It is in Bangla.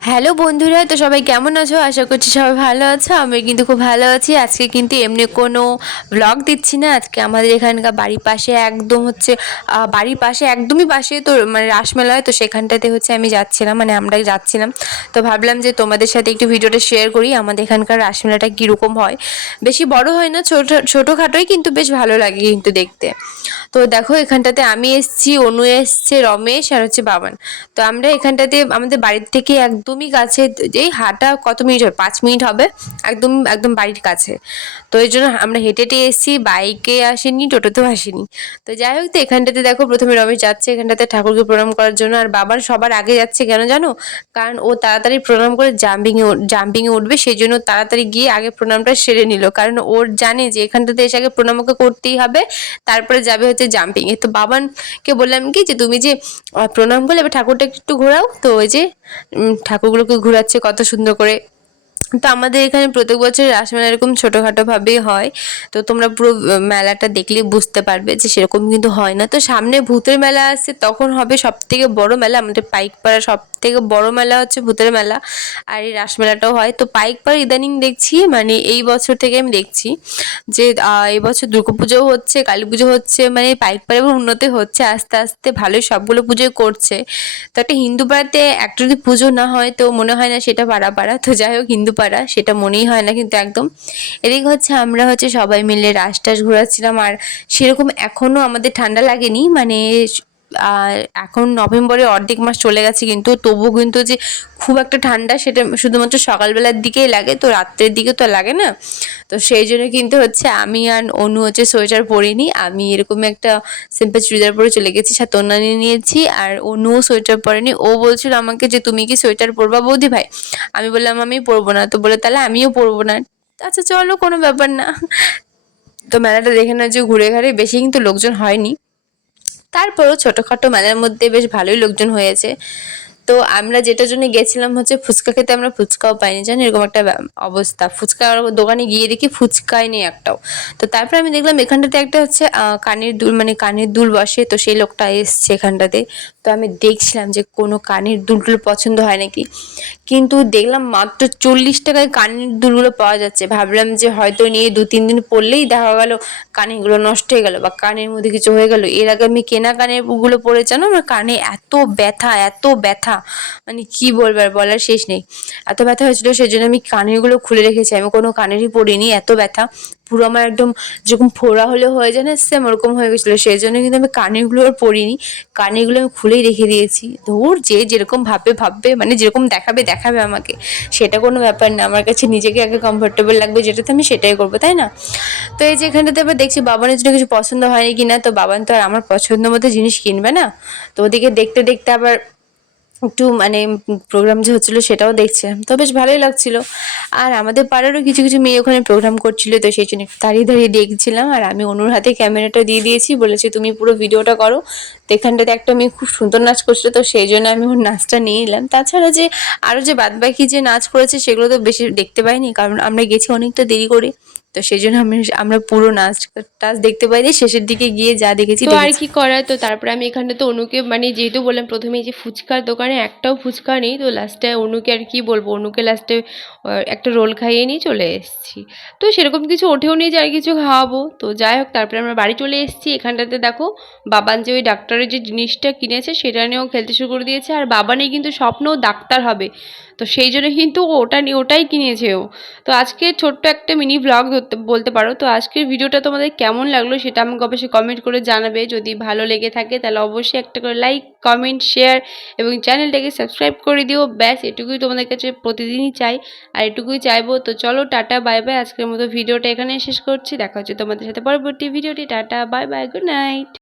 হ্যালো বন্ধুরা, তো সবাই কেমন আছো? আশা করছি সবাই ভালো আছো। আমি কিন্তু খুব ভালো আছি। আজকে কিন্তু এমনি কোনো ব্লগ দিচ্ছি না। আজকে আমাদের এখানকার বাড়ির পাশে একদম হচ্ছে বাড়ির পাশে একদমই পাশে তো মানে রাসমেলা হয়। তো সেখানটাতে হচ্ছে আমি যাচ্ছিলাম মানে আমরা যাচ্ছিলাম। তো ভাবলাম যে তোমাদের সাথে একটু ভিডিওটা শেয়ার করি, আমাদের এখানকার রাসমেলাটা কীরকম হয়। বেশি বড় হয় না, ছোটো, ছোটোখাটোই কিন্তু বেশ ভালো লাগে কিন্তু দেখতে। তো দেখো, এখানটাতে আমি এসছি, অনু এসছে, রমেশ আর হচ্ছে বাবান। তো আমরা এখানটাতে আমাদের বাড়ির থেকে একদমই কাছে এই হাঁটা কত মিনিট হবে? পাঁচ মিনিট হবে। একদম একদম বাড়ির কাছে। তো এই জন্য আমরা হেঁটে হেঁটে এসেছি বাইকে আসেনি টোটোতেও আসেনি। তো যাই হোক তো এখানটাতে দেখো প্রথমে রমেশ যাচ্ছে এখানটাতে ঠাকুরকে প্রণাম করার জন্য। আর বাবার সবার আগে যাচ্ছে কেন জানো? কারণ ও তাড়াতাড়ি প্রণাম করে জাম্পিংয়ে জাম্পিংয়ে উঠবে সেই জন্য তাড়াতাড়ি গিয়ে আগে প্রণামটা সেরে নিল। কারণ ওর জানে যে এখানটাতে এসে আগে প্রণাম ওকে করতেই হবে তারপরে যাবে হচ্ছে জাম্পিংয়ে তো বাবানকে বললাম কি যে তুমি যে প্রণাম করলে এবার ঠাকুরটা একটু ঘোরাও। তো ওই যে উম, ঠাকুরগুলোকে ঘুরাচ্ছে কত সুন্দর করে তো আমাদের এখানে প্রত্যেক বছর রাসমেলা এরকম ছোটোখাটোভাবেই হয়। তো তোমরা পুরো মেলাটা দেখলে বুঝতে পারবে যে সেরকম কিন্তু হয় না। তো সামনে ভূতের মেলা আসছে তখন হবে সব থেকে বড় মেলা। আমাদের পাইকপাড়া সব থেকে বড় মেলা হচ্ছে ভূতের মেলা। আর এই রাসমেলাটাও হয়। তো পাইকপাড়া ইদানিং দেখছি মানে এই বছর থেকে আমি দেখছি যে আহ, এই বছর দুর্গাপুজোও হচ্ছে কালী পুজো হচ্ছে মানে পাইকপাড়া উন্নতি হচ্ছে। আস্তে আস্তে ভালোই সবগুলো পুজোই করছে। তো একটা হিন্দু পাড়াতে একটা যদি পুজো না হয় তো মনে হয় না সেটা পাড়া পাড়া তো যাই হোক হিন্দু পাড়া, সেটা মনেই হয় না কিন্তু একদম। এদিকে হচ্ছে আমরা হচ্ছে সবাই মিলে রাস টাস ঘোরাচ্ছিলাম আর সেরকম এখনও আমাদের ঠান্ডা লাগেনি। মানে এখন নভেম্বরের অর্ধেক মাস চলে গেছে, কিন্তু তবুও কিন্তু যে খুব একটা ঠান্ডা সেটা শুধুমাত্র সকালবেলার দিকেই লাগে, তো রাত্রের দিকে তো লাগে না। তো সেই জন্য কিন্তু হচ্ছে আমি আর অনু হচ্ছে সোয়েটার পরিনি, আমি এরকম একটা সিম্পল চুড়িদার পরে চলে গেছি, সাথে অন্যান্য নিয়েছি, আর অনুও সোয়েটার পরেনি। ও বলছিল আমাকে যে, তুমি কি সোয়েটার পরবা বৌদি ভাই? আমি বললাম, আমি পরবো না। তো বলে, তাহলে আমিও পরবো না। আচ্ছা চলো, কোনো ব্যাপার না। তো মেলাটা দেখে না যে, ঘুরে ঘাড়ে বেশি কিন্তু লোকজন হয়নি। তারপরেও ছোটোখাটো মেলার মধ্যে বেশ ভালোই লোকজন হয়েছে। তো আমরা যেটার জন্য গেছিলাম হচ্ছে ফুচকা খেতে আমরা ফুচকাও পাইনি জানি এরকম একটা অবস্থা। ফুচকা দোকানে গিয়ে দেখি ফুচকাই নেই একটাও। তো তারপরে আমি দেখলাম এখানটাতে একটা হচ্ছে কানের দুল মানে কানের দুল বসে, তো সেই লোকটা এসছে এখানটাতে। তো আমি দেখছিলাম যে কোনো কানের দুলগুলো পছন্দ হয় নাকি। কিন্তু দেখলাম মাত্র চল্লিশ টাকায় কানের দুলগুলো পাওয়া যাচ্ছে। ভাবলাম যে হয়তো নিয়ে দু, তিন দিন পরলেই দেখা গেল কানেরগুলো নষ্ট হয়ে গেল বা কানের মধ্যে কিছু হয়ে গেল। এর আগে আমি কেনা কানেরগুলো পরে, জানো? আমার কানে এত ব্যথা এত ব্যথা। মানে কি বলব আর বলার শেষ নেই। এত ব্যথা হয়েছিল সেই জন্য আমি কানেরগুলো খুলে রেখেছি। আমি কোনো কানেরই পরিনি, এত ব্যথা। পুরো আমার একদম যেরকম ফোড়া হলে হয়ে যায় না সেম ওরকম হয়ে গেছিল। সেই জন্য কিন্তু আমি কানেরগুলো আর পরিনি। কানেরগুলো আমি খুলেই রেখে দিয়েছি। ধর, যে যেরকম ভাববে ভাববে মানে যেরকম দেখাবে দেখাবে আমাকে। সেটা কোনো ব্যাপার না। আমার কাছে নিজেকে আগে কমফোর্টেবল লাগবে, যেটাতে আমি সেটাই করব, তাই না? তো এই যে এখানটাতে আবার দেখছি বাবানের জন্য কিছু পছন্দ হয়নি কিনা, তো বাবান তো আর আমার পছন্দ মতো জিনিস কিনবে না। তো ওদিকে দেখতে দেখতে আবার একটু মানে প্রোগ্রাম যে হচ্ছিল সেটাও দেখছিলাম তো বেশ ভালোই লাগছিল। আর আমাদের পাড়ারও কিছু কিছু মেয়ে ওখানে প্রোগ্রাম করছিল, তো সেই জন্য একটু দাঁড়িয়ে দাঁড়িয়ে দেখছিলাম। আর আমি অনুর হাতে ক্যামেরাটা দিয়ে দিয়েছি, বলেছি, তুমি পুরো ভিডিওটা করো। তো এখানটাতে একটা মেয়ে খুব সুন্দর নাচ করছিল, তো সেই জন্য আমি ওর নাচটা নিয়ে নিলাম তাছাড়া যে আরও যে বাদবাকি যে নাচ করেছে, সেগুলো তো বেশি দেখতে পাইনি, কারণ আমরা গেছি অনেকটা দেরি করে। তো সেই জন্য আমি আমরা পুরো নাচ টাচ দেখতে পাইনি শেষের দিকে গিয়ে যা দেখেছি তো আর। কি করার? তো তারপরে আমি এখানে তো অনুকে মানে যেহেতু বললাম প্রথমে যে ফুচকার দোকানে একটাও ফুচকা নেই তো লাস্টে অনুকে আর কি বলব অনুকে লাস্টে একটা রোল খাইয়ে নিয়ে চলে এসেছি। তো সেরকম কিছু ওঠেও নিয়ে যে আর কিছু খাওয়াবো। তো যাই হোক তারপরে আমরা বাড়ি চলে এসেছি। এখানটাতে দেখো বাবান যে ওই ডাক্তারের যে জিনিসটা কিনেছে সেটা নিয়েও খেলতে শুরু করে দিয়েছে। আর বাবানের কিন্তু স্বপ্ন ডাক্তার হবে। তো সেই জন্য কিন্তু ওটা নিয়ে ওটাই কিনেছে ও। তো আজকে ছোট্ট একটা মিনি ব্লগ ধরতে বলতে পারো। তো আজকের ভিডিওটা তোমাদের কেমন লাগল সেটা আমাকে অবশ্যই কমেন্ট করে জানাবে। যদি ভালো লেগে থাকে তাহলে অবশ্যই একটা করে লাইক কমেন্ট শেয়ার এবং চ্যানেলটাকে সাবস্ক্রাইব করে দিও। ব্যাস, এটুকুই তোমাদের কাছে প্রতিদিনই চাই আর এটুকুই চাইব। তো চলো, টাটা বাই বাই আজকের মতো ভিডিওটা এখানে শেষ করছি। দেখা হচ্ছে তোমাদের সাথে পরবর্তী ভিডিওটি tata bye bye good night